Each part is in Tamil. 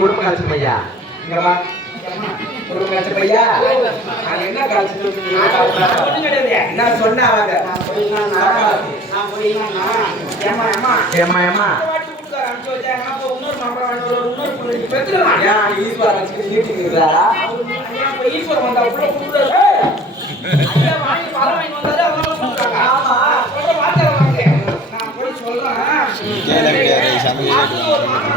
குடும்ப கழிச்சு பையா இங்கவா குடும்ப கழிச்சு பையா அது என்ன கழிச்சு என்ன சொன்ன அவங்க ஏமா ஏன் ஈஸ்வரன் இருக்கிறாரா ஈஸ்வரன் வந்தா கூப்பிடுறாரு. ஆமா. நான் போய் சொல்றேன்.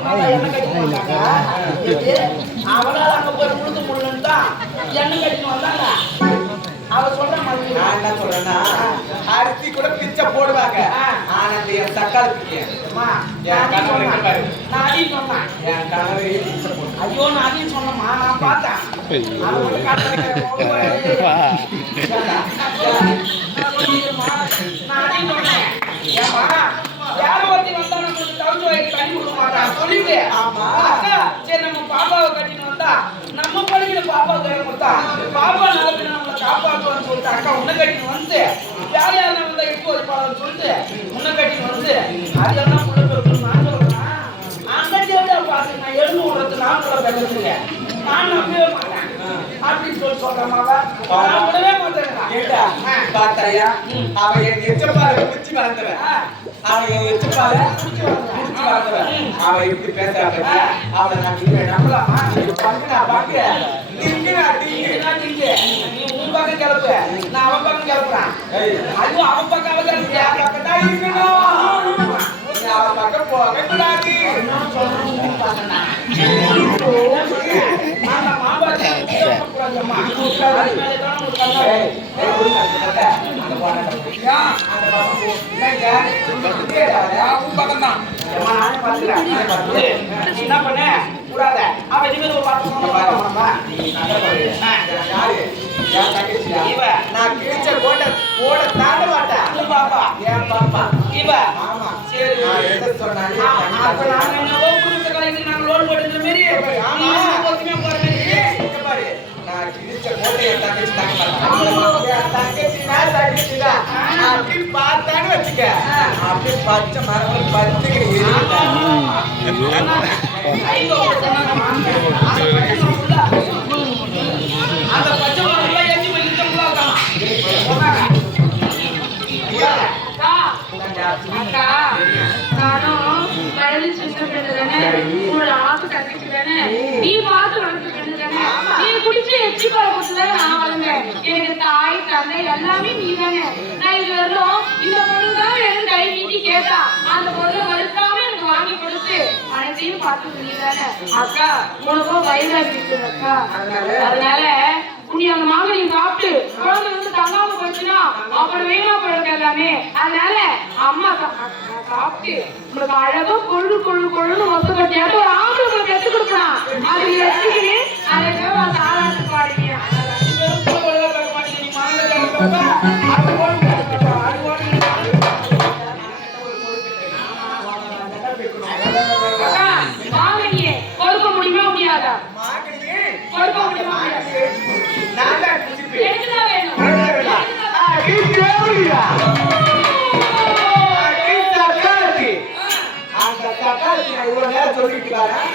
முடியலன்னா எண்ணெய் வந்தாங்க. எப்படி? அங்க போய் முடியலன்னு தான் எண்ணெய் வந்தாங்க. அவ சொல்ற மாதிரி நான் என்ன சொல்றேன்னா அரிசி கூட பிச்சை போடுவாங்க ஆனா என் தக்காளி அம்மா, என் கணவர் நான் அதையும் சொன்னேன். என் கணவர் பிச்சை போடு ஐயோ நான் அதையும் சொன்னேம்மா நான் பார்த்தேன் நான் அதையும் சொன்னேன். யாரோ ஒருத்தன் வந்தா நம்மளுக்கு தவிர்த்து வைக்க தண்ணி கொடுக்க. சொல்லிட்டு. அக்கா, சரி நம்ம பாப்பாவை கட்டின்னு வந்தா, நம்ம படிக்கிற பாப்பாவுக்கு கை கொடுத்தா, பாப்பா நாளைக்கு நம்மளை காப்பாத்துவான்னு சொல்லிட்டு, அக்கா உன்னை கட்டின்னு வந்து, வேற யாருன்னா வந்தா எடுத்து சொல்லிட்டு, உன்னை கட்டின்னு வந்து, அதெல்லாம் புள்ள பெருக்கணும் நான் சொல்றேன். அந்த தேவையா பார்த்து நான் எழுந்து விடுறது நான் கூட பெருசுங்க. நான் நம்பவே மாட்டேன். அப்படின்னு சொல்லி சொல்றேன் நான் விடவே மாட்டேன் ஏண்டா பார்த்தாயா அவன் என் எச்சப்பால குச்சி வளர்ந்தவன் அவன் என் எச்சப்பால குச்சி வளர்ந்தவன் அவன் இப்படி பேசுறா பத்தியா அவளை நான் இங்க நம்பலாமா பங்கு நான் பாக்குறேன் நீங்க நான் நீங்க நீ உன் பக்கம் கிளப்பு. நான் அவன் பக்கம் கிளப்புறேன். அது அவன் பக்கம் அவன் கிளப்பு இருக்கணும். நீ அவன் என்ன பண்ண கூடாத அவ இனிமேல் ஒரு பாட்டு இவ. நான் கிழிச்ச கோட்டை தாண்ட மாட்டேன். பாப்பா என் பாப்பா. இவ ஆமா. அப்ப. நாங்க என்னவோ குறிப்பிட்ட காலத்துக்கு நாங்க. நான் கிழிச்ச தங்கச்சி தாங்க தங்கச்சினா. அப்படி பார்த்தான்னு வச்சுக்க. அப்படி பச்சை மரம் பத்துக்கிட்டு உன்னோட ஆசை தானே, நீ பார்த்து வளர்த்த பெண்ணு தானே, நீ குடிச்சு எச்சி பால் குடிச்சு தானே நான் வளர்ந்தேன். எனக்கு தாய், தந்தை எல்லாமே நீ தானே. நான் இது வரலும் இந்த பொண்ணு தான் எனக்கு கை நீட்டி கேட்டா, அந்த பொருளை மறுக்காம எனக்கு வாங்கி கொடுத்து, அனைத்தையும் பார்த்தது நீ தானே. அக்கா, உனக்கும் வயதாகி இருக்குது அக்கா. அதனால நீ அந்த மாங்கனி சாப்பிட்டு குழந்தை வந்து தங்காம போச்சுன்னா அப்புறம் வீணா போயிடும் எல்லாமே அதனால அம்மா சாப்பிட்டு உங்களுக்கு அழகா கொழு கொழு கொழுன்னு மொத்த கட்டியாட்டு ஒரு ஆம்பளை உங்களுக்கு எடுத்து கொடுக்கலாம் அது எடுத்துக்கிட்டு அதை தாராட்டு பாடுவீங்க வெறும் பூ போடவே பார்க்க மாட்டீங்க. நீ மணல கிளம்புறப்ப, அது ஓடி கிடக்குறப்ப, அது ஓடி அக்கா மாங்கனியே கொடுக்க முடியுமா முடியாதா மாங்கனியே. கொடுக்க முடியுமா முடியாதா மாங்கனியே. நான் தான் குடிச்சிருப்பேன். எனக்குதான் வேணும் எனக்கு வேணாம். ஆ, நீ தேவையா? நீ தக்காளி. அந்த தக்காளி நான் இவ்வளவு நேரம் சொல்லிட்டு வரேன்.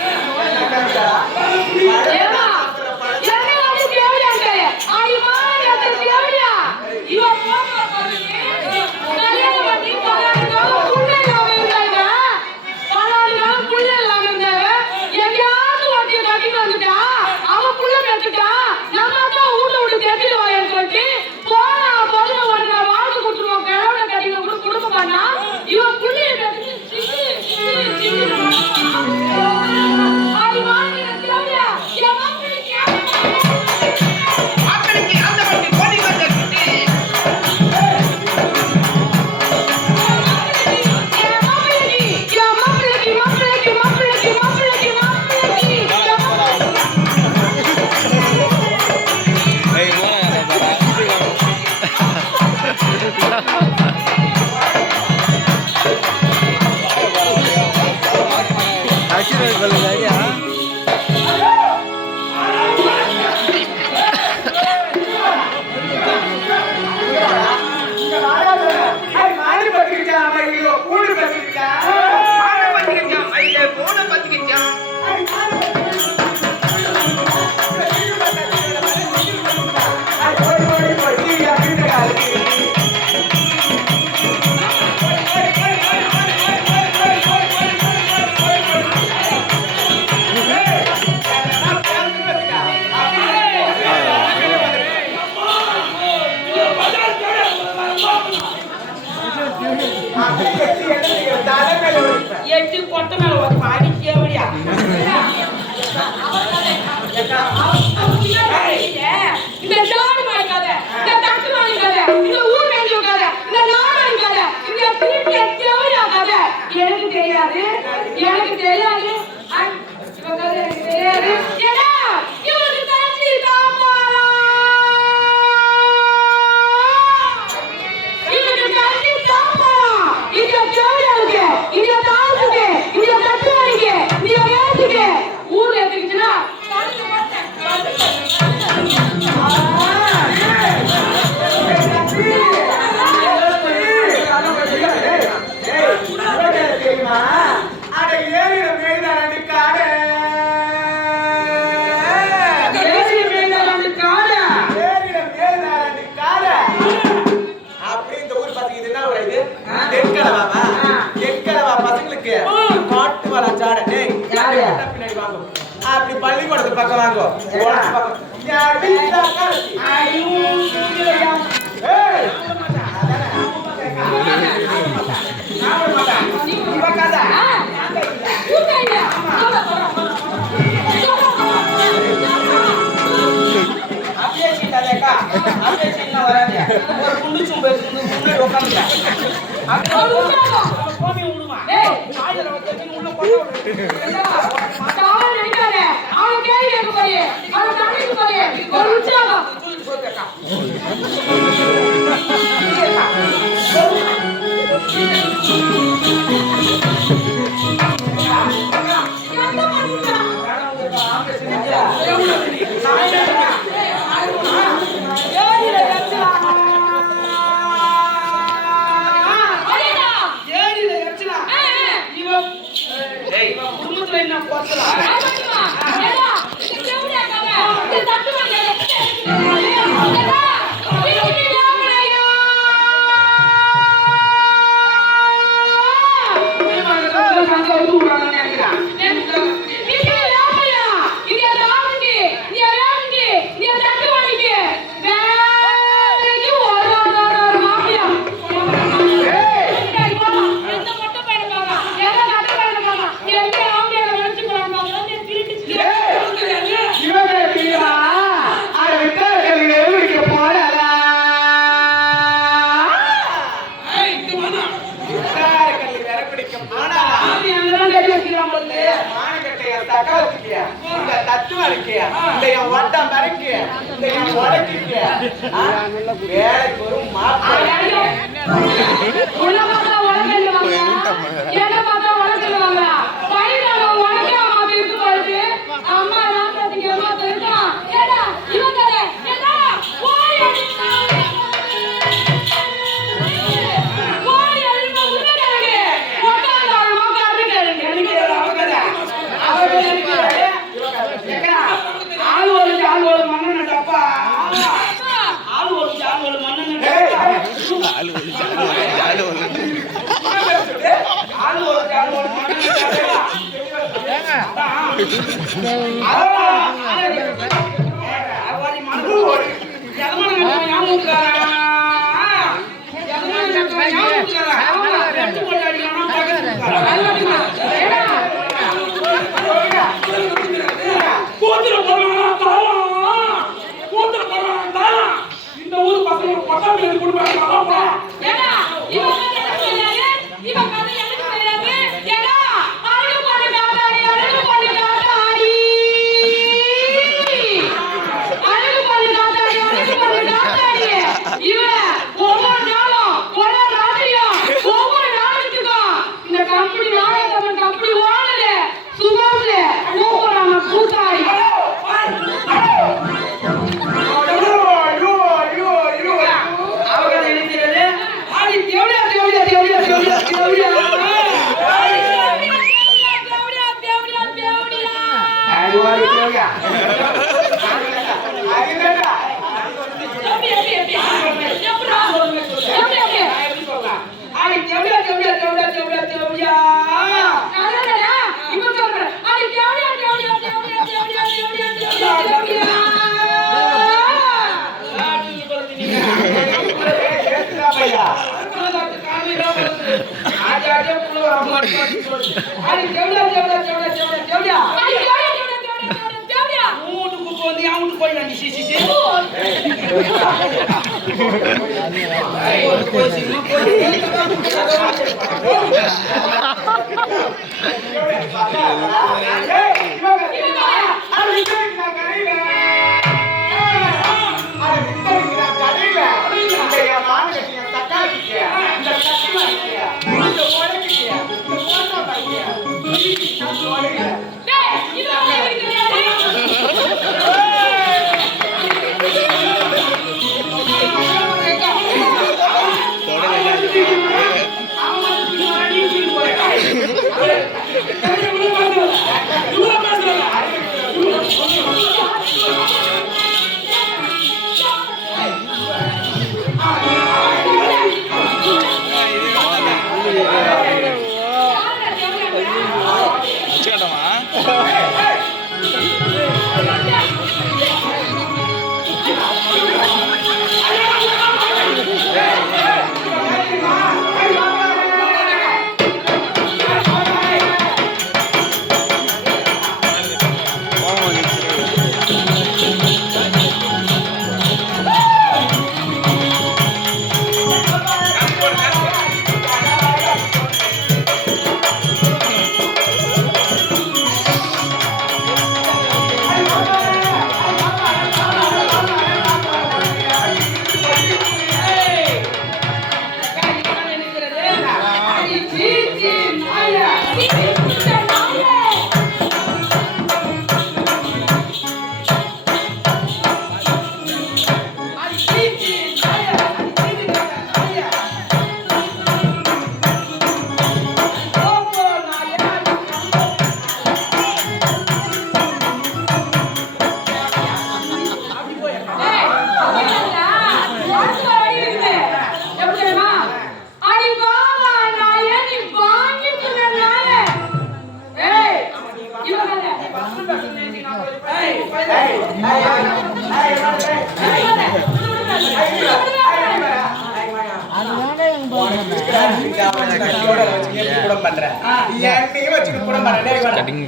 வாங்கோ அப்படியே சின்ன வராங்க ஒரு குண்டு சும்பு உட்காந்து அவன் கேள்வி ஒரு உற்சாகம். குடும்பத்துல என்ன போச்சலாம் சங்க வந்து விடுறாங்க வேலைக்கு வரும் மாப்பிள்ளை Yeah. Ah, கட்டிங்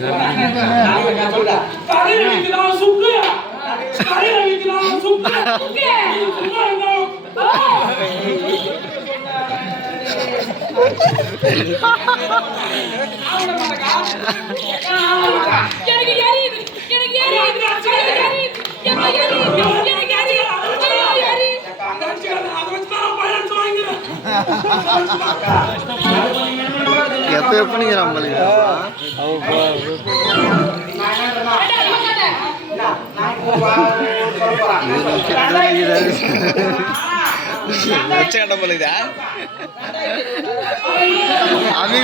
எனக்கு எரியுது எனக்கு எரியுது எனக்கு எரியுது எனக்கு எரியுது அங்க வச்சு அதை வச்சு நான் பயன் வாங்கிறேன் எப்போ எப்படிங்கிற உங்களுக்கு அவி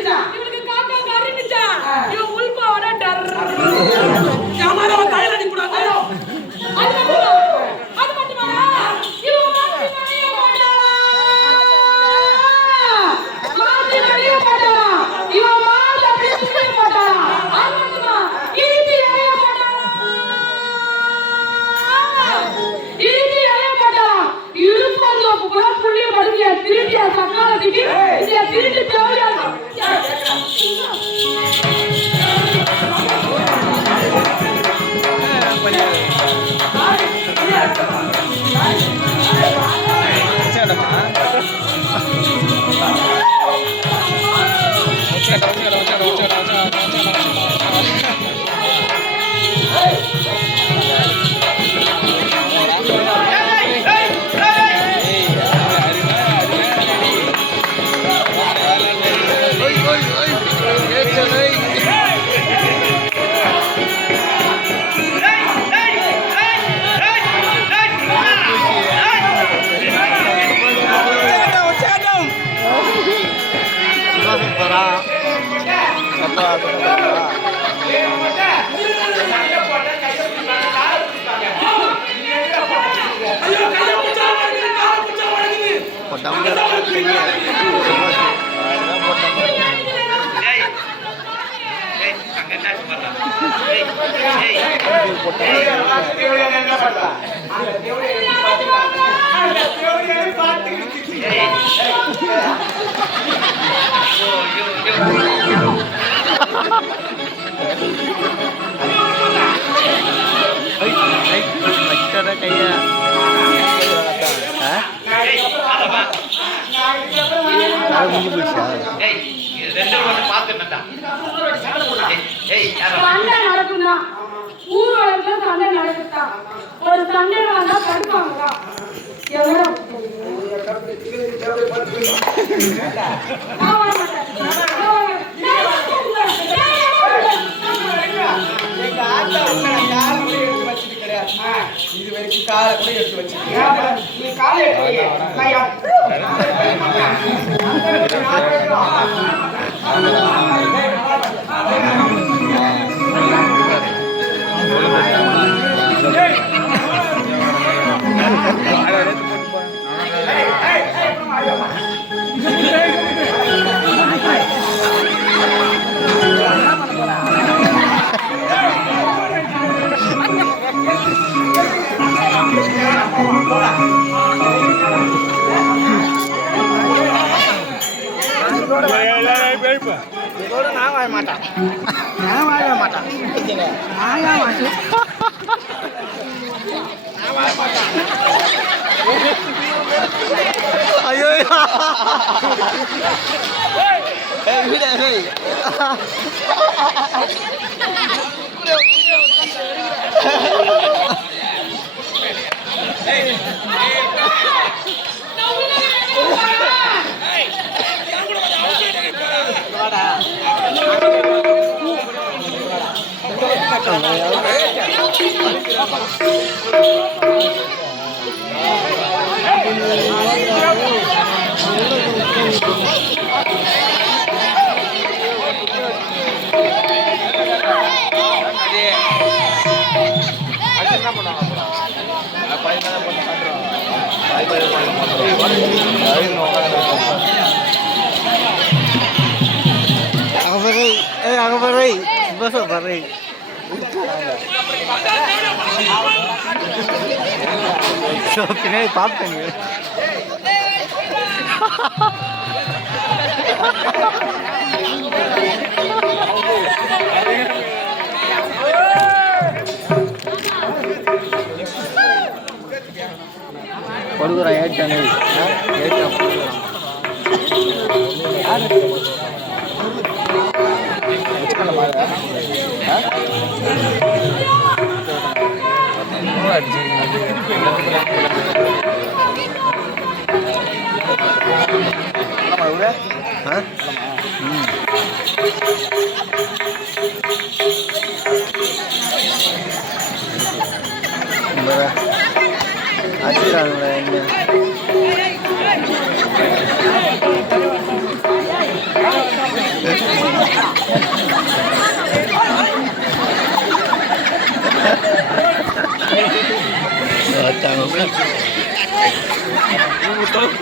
கருணிச்சா இவனுக்கு காக்கா கருணிச்சா இவன் உள்பா வர டர் கேமரா கையில சண்டை நடக்கும்தான் ஊர் வழக்குல சண்டை நடக்குதான் ஒரு சண்டை வந்தா படுப்பாங்கதான் எவ்வளோ நான் வர மாட்டேன். நான் வர மாட்டேன். எங்க ஆத்தா உன்னை நான் காலை கூட எடுத்து வச்சது கிடையாது. இது வரைக்கும் காலை கூட எடுத்து வச்சது நீ காலை எடுத்து வை. நான் எப்~ ஐயோ. Ako pa rin. Eh, ako pa rin. பின்னாடி பார்த்தேங்க கொடுக்குறான் ஏட்டானே ஏட்டான் கொடுக்குறான் Hah? Hmm. berapa? Asyik lainnya. Bata mo ka. Ano?